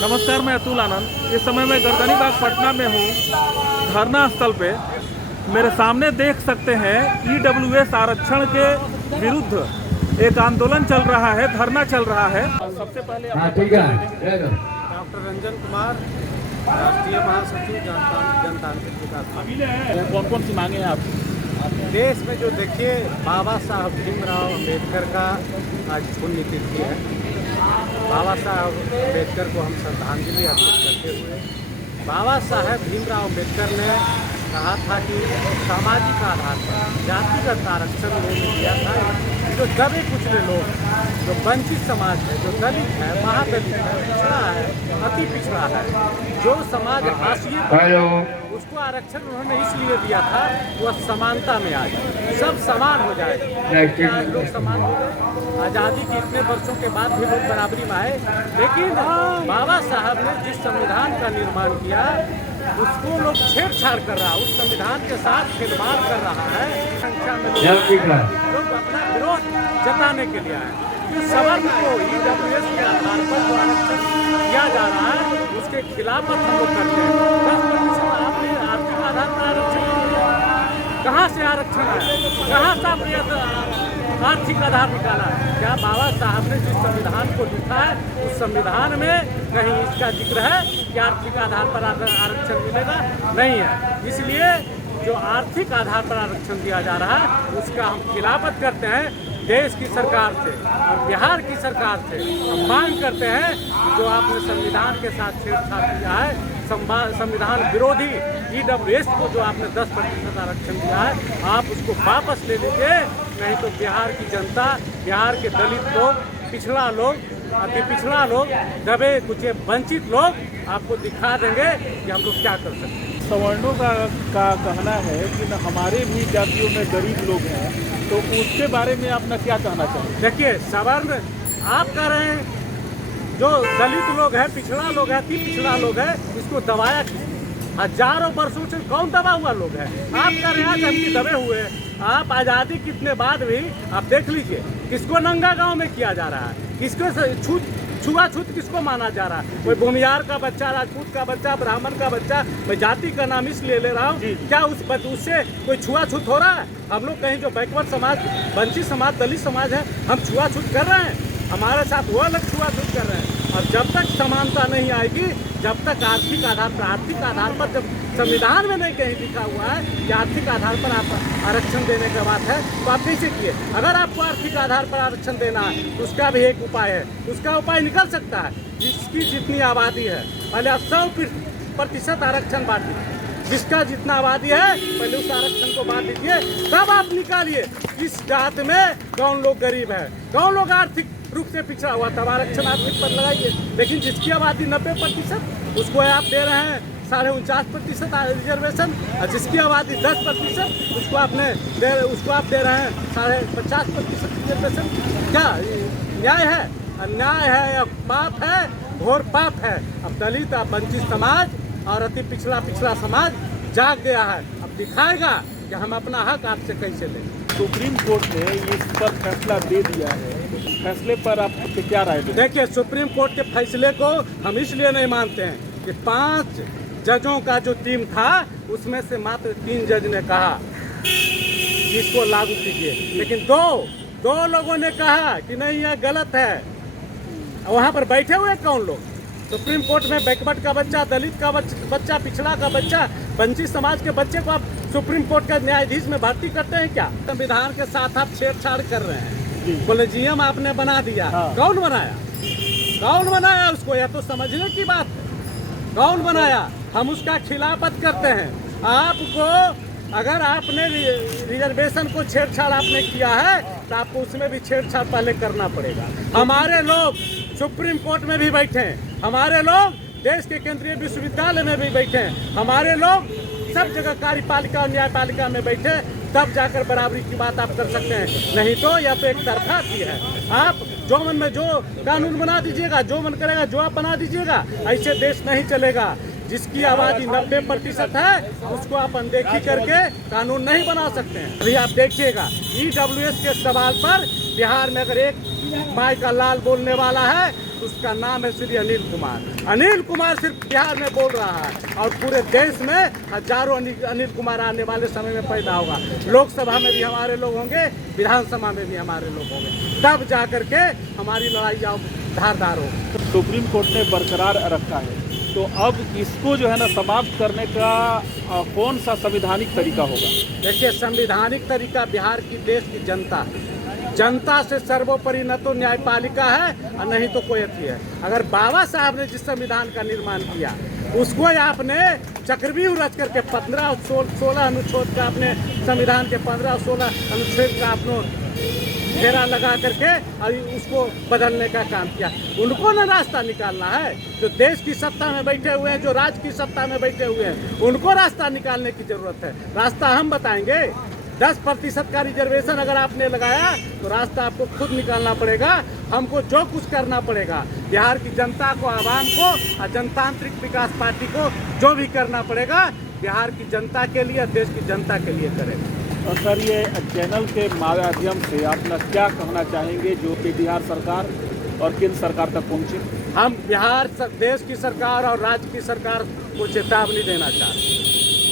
नमस्कार, मैं अतुल आनंद। इस समय मैं गर्दनीबाग पटना में हूँ, धरना स्थल पे। मेरे सामने देख सकते हैं ईडब्ल्यूएस आरक्षण के विरुद्ध एक आंदोलन चल रहा है, धरना चल रहा है। सबसे पहले डॉक्टर रंजन कुमार, राष्ट्रीय महासचिव जनतांत्रिक विकास पार्टी। कौन कौन सी मांगे हैं आप? देश में जो देखिए बाबा साहब भीमराव अम्बेडकर का आज पुण्यतिथि है। बाबा साहब अम्बेडकर को हम श्रद्धांजलि अर्पित करते हुए, बाबा साहब भीमराव अम्बेडकर ने कहा था कि सामाजिक आधार पर जातिगत आरक्षण उन्होंने दिया था। जो दबे कुचले लोग, जो वंचित समाज है, जो दलित है, महादलित है, पिछड़ा है, अति पिछड़ा है, जो समाज हाशिए पर, उसको आरक्षण उन्होंने इसलिए दिया था वह समानता में आ जाए, सब समान हो जाए। लोग समान हो गए। आज़ादी के इतने वर्षों के बाद भी लोग बराबरी में आए, लेकिन बाबा साहब ने जिस संविधान का निर्माण किया उसको लोग छेड़छाड़ कर रहा है, उस संविधान के साथ खिलवाड़ कर रहा है। संख्या में लोग अपना विरोध जताने के लिए आए। तो सवर्ग को ईडब्ल्यूएस के आधार पर जो आरक्षण किया जा रहा है उसके खिलाफ हम लोग करते हैं। 10% आपने आर्थिक आधार पर आरक्षण दिया, कहाँ से आरक्षण है, कहाँ से आपने आर्थिक आधार निकाला है? क्या बाबा साहब ने जिस संविधान को लिखा है उस संविधान में कहीं इसका जिक्र है कि आर्थिक आधार पर आरक्षण मिलेगा? नहीं है। इसलिए जो आर्थिक आधार पर आरक्षण दिया जा रहा है उसका हम खिलाफत करते हैं। देश की सरकार से और बिहार की सरकार से हम मांग करते हैं जो आपने संविधान के साथ छेड़छाड़ किया है, संविधान विरोधी ईडब्ल्यूएस को जो आपने 10% आरक्षण दिया है, आप उसको वापस ले लीजिए। नहीं तो बिहार की जनता, बिहार के दलित लोग, पिछड़ा लोग, अति पिछड़ा लोग, दबे कुचे वंचित लोग आपको दिखा देंगे कि हम लोग क्या कर सकते हैं। सवर्णों का कहना है कि हमारे भी जातियों में गरीब लोग हैं, तो उसके बारे में आप क्या कहना चाहेंगे? देखिए, सवर्ण आप कह रहे हैं, जो दलित लोग हैं, पिछड़ा लोग है, अति पिछड़ा लोग है, इसको दबाया किसने? हजारों वर्षों से कौन दबा हुआ लोग है? आप कह रहे हैं आज हम भी दबे हुए हैं। आप आज़ादी कितने बाद भी आप देख लीजिए किसको नंगा गांव में किया जा रहा है, किसको छुआछूत किसको माना जा रहा है? कोई भूमियार का बच्चा, राजपूत का बच्चा, ब्राह्मण का बच्चा, मैं जाति का नाम इसलिए ले रहा हूँ, क्या उससे कोई छुआछूत हो रहा है? हम लोग कहीं जो बैकवर्ड समाज, वंचित समाज, दलित समाज है, हम छुआछूत कर रहे हैं? हमारे साथ वो अलग छुआछूत कर रहे हैं। और जब तक समानता नहीं आएगी, जब तक आर्थिक आधार पर जब संविधान में नहीं कहीं लिखा हुआ है कि आर्थिक आधार पर आप आरक्षण देने की बात है, तो आप कैसे किए? अगर आपको आर्थिक आधार पर आरक्षण देना है तो उसका भी एक उपाय है, उसका उपाय निकल सकता है। जिसकी जितनी आबादी है पहले आप 100% आरक्षण बांटिए। जिसका जितना आबादी है पहले उस आरक्षण को बांट दीजिए, तब आप निकालिए इस जात में कौन लोग गरीब है, कौन लोग आर्थिक रूप से पिछड़ा हुआ, तब आरक्षण आप इस पर लगाइए। लेकिन जिसकी आबादी 90% उसको आप दे रहे हैं 49.5% रिजर्वेशन, और जिसकी आबादी 10% उसको आप दे रहे हैं 50.5% रिजर्वेशन। क्या न्याय है? अन्याय है या पाप है? घोर पाप है। अब दलित, अब वंचित समाज और अति पिछड़ा समाज जाग गया है। अब दिखाएगा कि हम अपना हक आपसे कैसे लें। सुप्रीम कोर्ट ने इस पर फैसला दे दिया है, फैसले पर आपकी क्या राय है? देखिए, सुप्रीम कोर्ट के फैसले को हम इसलिए नहीं मानते हैं कि 5 जजों का जो टीम था उसमें से मात्र 3 जज ने कहा कि इसको लागू कीजिए, लेकिन दो लोगों ने कहा कि नहीं यह गलत है। वहाँ पर बैठे हुए कौन लोग? सुप्रीम कोर्ट में बैकवर्ड का बच्चा, दलित का बच्चा, पिछड़ा का बच्चा, वंचित समाज के बच्चे को आप सुप्रीम कोर्ट का न्यायाधीश में भर्ती करते हैं क्या? संविधान के साथ आप छेड़छाड़ कर रहे हैं। कोलेजियम आपने बना दिया। हाँ। कौन बनाया उसको? यह तो समझने की बात है। कौन बनाया? हम उसका खिलाफत करते हैं। आपको अगर आपने रिजर्वेशन को छेड़छाड़ आपने किया है तो आपको उसमें भी छेड़छाड़ पहले करना पड़ेगा। हमारे लोग सुप्रीम कोर्ट में भी बैठे हैं, हमारे लोग देश के केंद्रीय विश्वविद्यालय में भी बैठे हैं, हमारे लोग सब जगह कार्यपालिका और न्यायपालिका में बैठे, तब जाकर बराबरी की बात आप कर सकते हैं। नहीं तो यह तो एक तरफा की है। आप जो मन में जो कानून बना दीजिएगा, जो मन करेगा जो आप बना दीजिएगा, ऐसे देश नहीं चलेगा। जिसकी आबादी 90% है उसको आप अनदेखी करके कानून नहीं बना सकते हैं। अभी आप देखिएगा ईडब्ल्यूएस के सवाल पर बिहार में अगर एक माई का लाल बोलने वाला है उसका नाम है श्री अनिल कुमार। अनिल कुमार सिर्फ बिहार में बोल रहा है और पूरे देश में हजारों अनिल कुमार आने वाले समय में पैदा होगा। लोकसभा में भी हमारे लोग होंगे, विधानसभा में भी हमारे लोग होंगे, तब जा करके हमारी लड़ाई धारदार हो। सुप्रीम कोर्ट ने बरकरार रखा है, तो अब इसको जो है ना समाप्त करने का कौन सा संवैधानिक तरीका होगा? देखिए, संवैधानिक तरीका बिहार की देश की जनता है। जनता से सर्वोपरि न तो न्यायपालिका है और नहीं तो कोई अथी है। अगर बाबा साहब ने जिस संविधान का निर्माण किया उसको आपने चक्रव्यूह रच करके 15 और 16 अनुच्छेद का अपने संविधान के 15 और 16 अनुच्छेद का आपने घेरा लगा करके और उसको बदलने का काम किया। उनको ना रास्ता निकालना है, जो देश की सत्ता में बैठे हुए हैं, जो राज्य की सत्ता में बैठे हुए हैं, उनको रास्ता निकालने की जरूरत है। रास्ता हम बताएंगे। 10% का रिजर्वेशन अगर आपने लगाया तो रास्ता आपको खुद निकालना पड़ेगा। हमको जो कुछ करना पड़ेगा, बिहार की जनता को, आवाम को और जनतांत्रिक विकास पार्टी को जो भी करना पड़ेगा, बिहार की जनता के लिए, देश की जनता के लिए करेंगे। और सर, ये चैनल के माध्यम से आप क्या कहना चाहेंगे जो कि बिहार सरकार और केंद्र सरकार तक पहुँचे? हम देश की सरकार और राज्य की सरकार को चेतावनी देना चाहते हैं।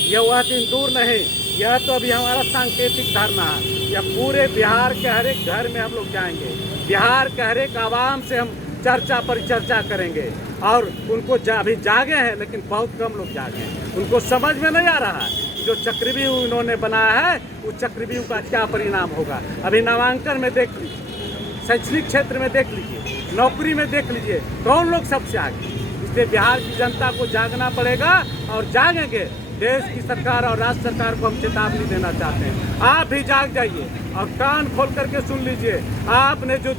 यह वह दिन दूर नहीं, यह तो अभी हमारा सांकेतिक धरना है। यह पूरे बिहार के हर एक घर में हम लोग जाएंगे, बिहार के हर एक आवाम से हम चर्चा परिचर्चा करेंगे और उनको अभी जागे हैं लेकिन बहुत कम लोग जागे हैं। उनको समझ में नहीं आ रहा है जो चक्रव्यूह इन्होंने बनाया है उस चक्रव्यूह का क्या परिणाम होगा। अभी नामांकन में देख लीजिए, शैक्षणिक क्षेत्र में देख लीजिए, नौकरी में देख लीजिए, कौन लोग सबसे आगे। इसलिए बिहार की जनता को जागना पड़ेगा और जागेंगे। देश की सरकार और राज्य सरकार को हम चेतावनी देना चाहते हैं, आप भी जाग जाइए और कान खोल करके सुन लीजिए। आपने जो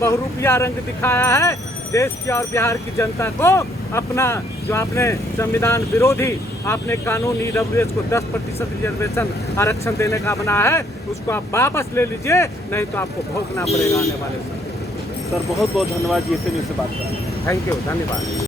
बहुरूपिया रंग दिखाया है देश की और बिहार की जनता को, अपना जो आपने संविधान विरोधी आपने कानून EWS को 10% रिजर्वेशन आरक्षण देने का बनाया है, उसको आप वापस ले लीजिए, नहीं तो आपको भोगना पड़ेगा आने वाले समय। सर, बहुत बहुत धन्यवाद जी से बात करें। थैंक यू, धन्यवाद।